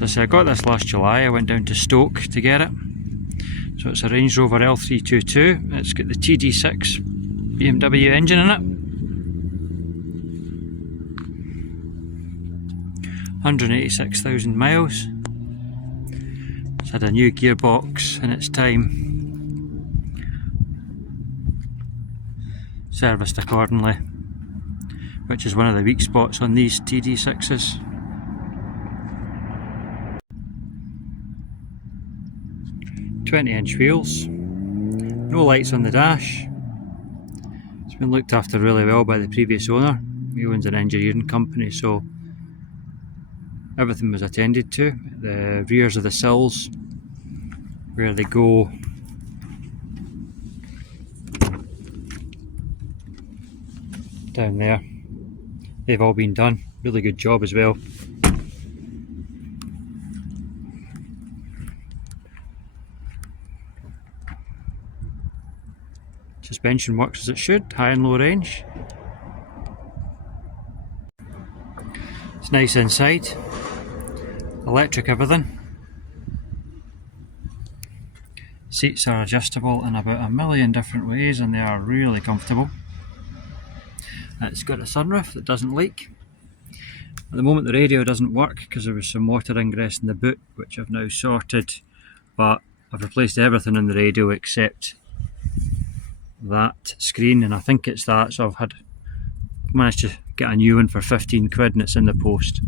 So I said I got this last July. I went down to Stoke to get it. So it's a Range Rover L322. It's got the TD6 BMW engine in it. 186,000 miles. It's had a new gearbox in its time. Serviced accordingly, which is one of the weak spots on these TD6s. "20-inch wheels, no lights on the dash. It's been looked after really well by the previous owner. He owns an engineering company, so everything was attended to. The rears of the sills, where they go down there, they've all been done. Really good job as well. Suspension works as it should, high and low range. It's nice inside. Electric everything. Seats are adjustable in about a million different ways and they are really comfortable. It's got a sunroof that doesn't leak. At the moment the radio doesn't work because there was some water ingress in the boot, which I've now sorted, but I've replaced everything in the radio except that screen, and I think it's that, so I've managed to get a new one for 15 quid and it's in the post.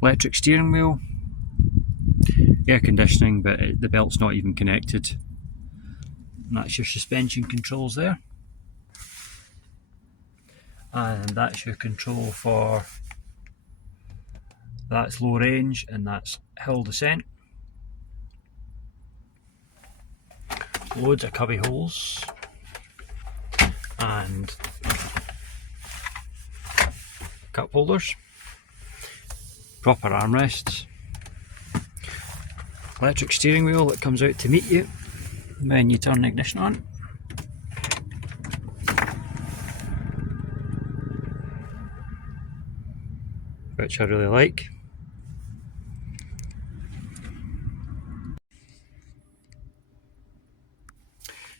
Electric steering wheel, air conditioning, but the belt's not even connected. And that's your suspension controls there. And that's your control for, that's low range and that's hill descent. Loads of cubby holes and cup holders, proper armrests, electric steering wheel that comes out to meet you when you turn the ignition on. Which I really like.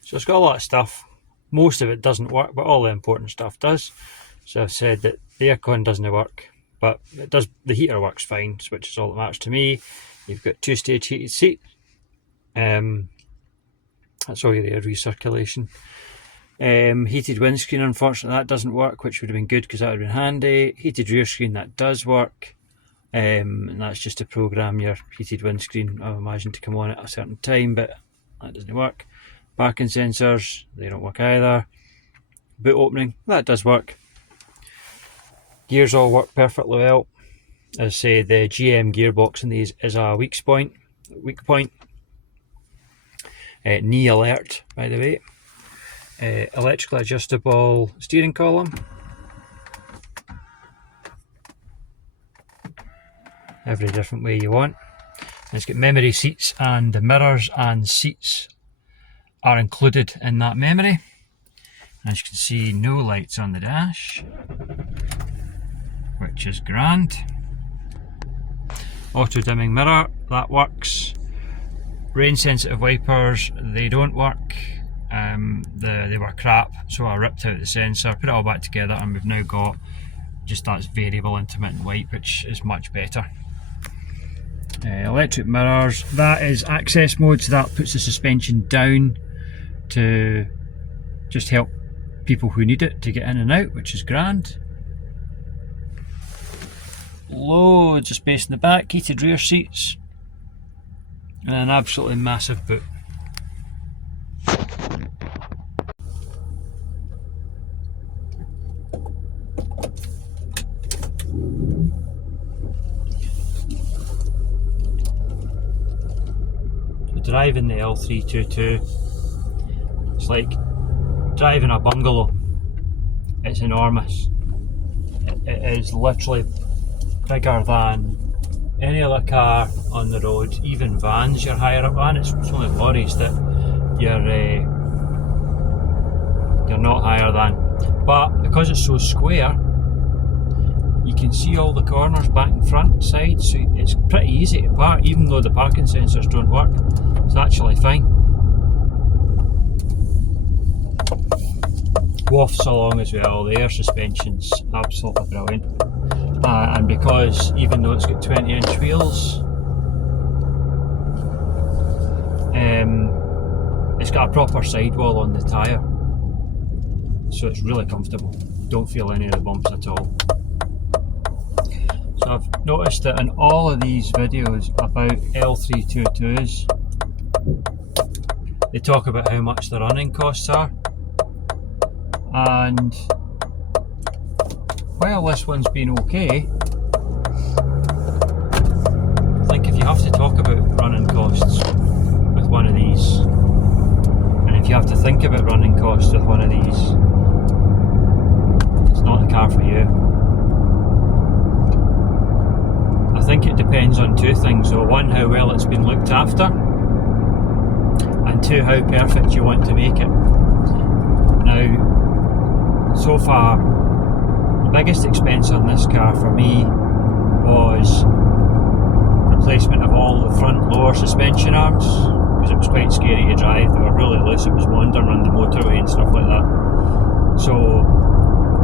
So it's got a lot of stuff. Most of it doesn't work, but all the important stuff does. So I've said that the aircon doesn't work, but it does. The heater works fine, which is all that matters to me. You've got two-stage heated seat. That's all your air recirculation. Heated windscreen, unfortunately that doesn't work, which would have been good because that would have been handy. Heated rear screen, that does work, and that's just to program your heated windscreen, I imagine, to come on at a certain time, but that doesn't work. Parking sensors, they don't work either. Boot opening, that does work. Gears all work perfectly well. As I say, the GM gearbox in these is a weak point. Knee alert, by the way. Electrically adjustable steering column. Every different way you want. And it's got memory seats, and the mirrors and seats are included in that memory. As you can see, no lights on the dash, which is grand. Auto dimming mirror, that works. Rain sensitive wipers, they don't work. They were crap, so I ripped out the sensor, put it all back together, and we've now got just that variable intermittent wipe, which is much better. Electric mirrors, that is access mode, so that puts the suspension down to just help people who need it to get in and out, which is grand. Loads of space in the back, heated rear seats, and an absolutely massive boot. Driving the L322, it's like driving a bungalow. It's enormous. It is literally bigger than any other car on the road, even vans you're higher up on. It's only lorries that you're not higher than. But because it's so square, you can see all the corners back and front, side, so it's pretty easy to park, even though the parking sensors don't work. It's actually fine. Wafts along as well, the air suspension's absolutely brilliant. And because even though it's got 20-inch wheels, it's got a proper sidewall on the tyre, so it's really comfortable. Don't feel any of the bumps at all. So I've noticed that in all of these videos about L322s, they talk about how much the running costs are, and while this one's been okay, I think if you have to talk about running costs with one of these, and if you have to think about running costs with one of these, it's not the car for you. I think it depends on two things though. One, how well it's been looked after, and two, how perfect you want to make it. Now, so far, the biggest expense on this car for me was replacement of all the front lower suspension arms, because it was quite scary to drive. They were really loose, it was wandering around the motorway and stuff like that. So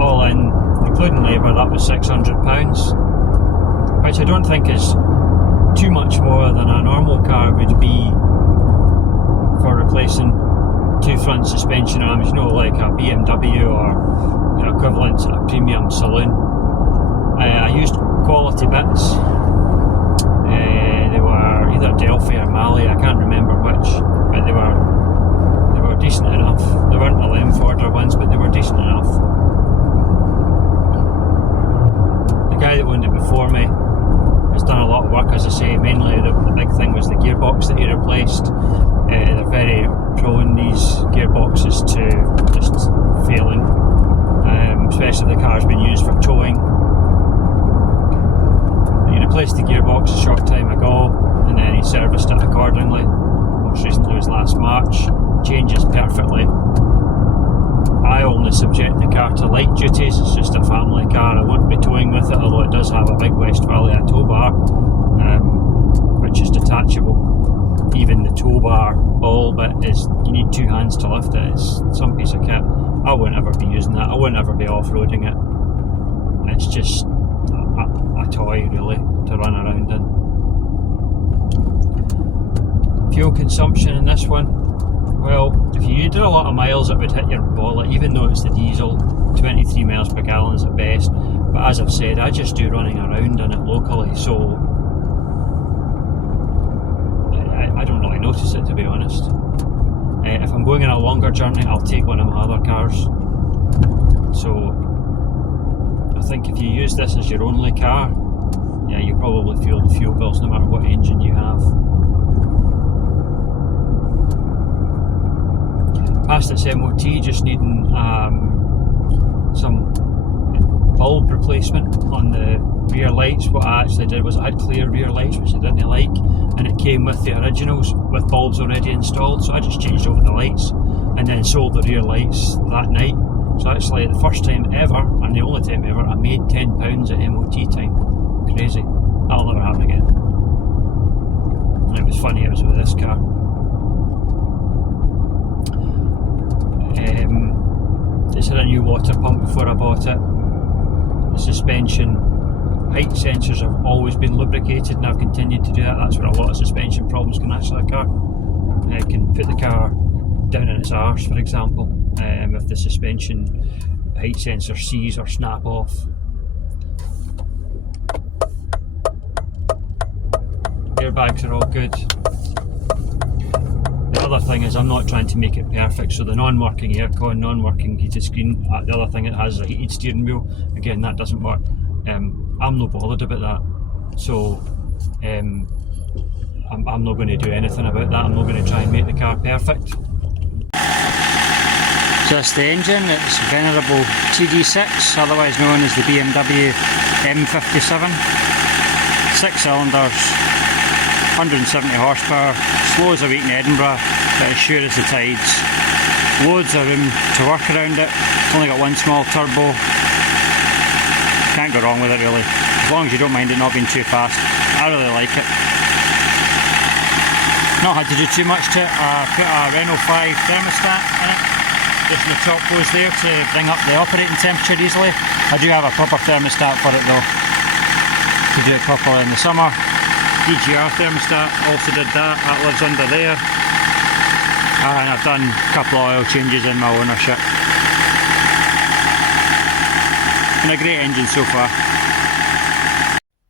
all in, including labour, that was £600, which I don't think is too much more than a normal car would be for replacing two front suspension arms, you know, like a BMW or the equivalent to a premium saloon. I used quality bits. They were either Delphi or Mali, I can't remember which, but they were decent enough. They weren't the Lemforder ones, but they were decent enough. The guy that owned it before me has done a lot of work, as I say. Mainly the big thing was the gearbox that he replaced. They're very prone, these gearboxes, to just failing, especially if the car's been used for towing. He replaced the gearbox a short time ago, and then he serviced it accordingly. Most recently was last March. Changes perfectly. I only subject the car to light duties. It's just a family car. I won't be towing with it, although it does have a big Westfalia tow bar, which is detachable. Even the tow bar ball bit is, you need two hands to lift it. It's some piece of kit. I won't ever be using that. I won't ever be off-roading it. It's just a toy really to run around in. Fuel consumption in this one, well, if you did a lot of miles it would hit your wallet, even though it's the diesel. 23 miles per gallon is at best, but as I've said, I just do running around in it locally, so I don't really notice it, to be honest. If I'm going on a longer journey, I'll take one of my other cars. So I think if you use this as your only car, yeah, you probably feel the fuel bills no matter what engine you have. Past its MOT, just needing some bulb replacement on the rear lights. What I actually did was I had clear rear lights, which I didn't like, and it came with the originals with bulbs already installed, so I just changed over the lights and then sold the rear lights that night. So actually the first time ever, and the only time ever, I made £10 at MOT time. Crazy. That'll never happen again. And it was funny, it was with this car. It's had a new water pump before I bought it. The suspension height sensors have always been lubricated, and I've continued to do that. That's where a lot of suspension problems can actually occur. It can put the car down in its arse, for example, if the suspension height sensor seize or snap off. Airbags are all good. The other thing is I'm not trying to make it perfect, so the non-working aircon, non-working heated screen, the other thing it has is a heated steering wheel. Again, that doesn't work. I'm not bothered about that, so I'm not going to do anything about that. I'm not going to try and make the car perfect. So that's the engine. It's venerable TD6, otherwise known as the BMW M57. 6 cylinders, 170 horsepower, slow as a week in Edinburgh, but as sure as the tides. Loads of room to work around it. It's only got one small turbo. Can't can't go wrong with it really, as long as you don't mind it not being too fast. I really like it. Not had to do too much to it. I put a Renault 5 thermostat in it, just in the top hose there to bring up the operating temperature easily. I do have a proper thermostat for it though, to do it properly in the summer. EGR thermostat, also did that, that lives under there. And I've done a couple of oil changes in my ownership. And a great engine so far.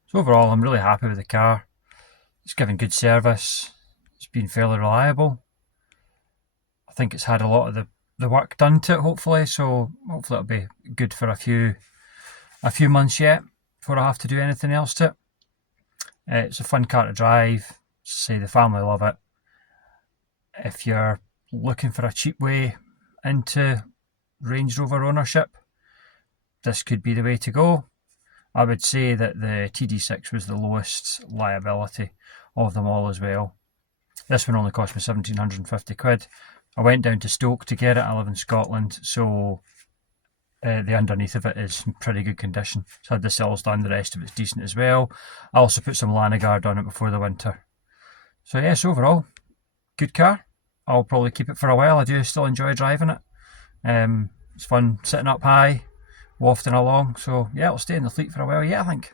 So overall I'm really happy with the car. It's given good service. It's been fairly reliable. I think it's had a lot of the work done to it hopefully, so hopefully it'll be good for a few months yet before I have to do anything else to it. It's a fun car to drive. Say the family love it. If you're looking for a cheap way into Range Rover ownership, this could be the way to go. I would say that the TD6 was the lowest liability of them all as well. This one only cost me £1,750. I went down to Stoke to get it. I live in Scotland, so the underneath of it is in pretty good condition. So I had the sills done, the rest of it's decent as well. I also put some Lanigard on it before the winter. So yes, overall, good car. I'll probably keep it for a while. I do still enjoy driving it. It's fun sitting up high, wafting along. So yeah, it'll stay in the fleet for a while, yeah, I think.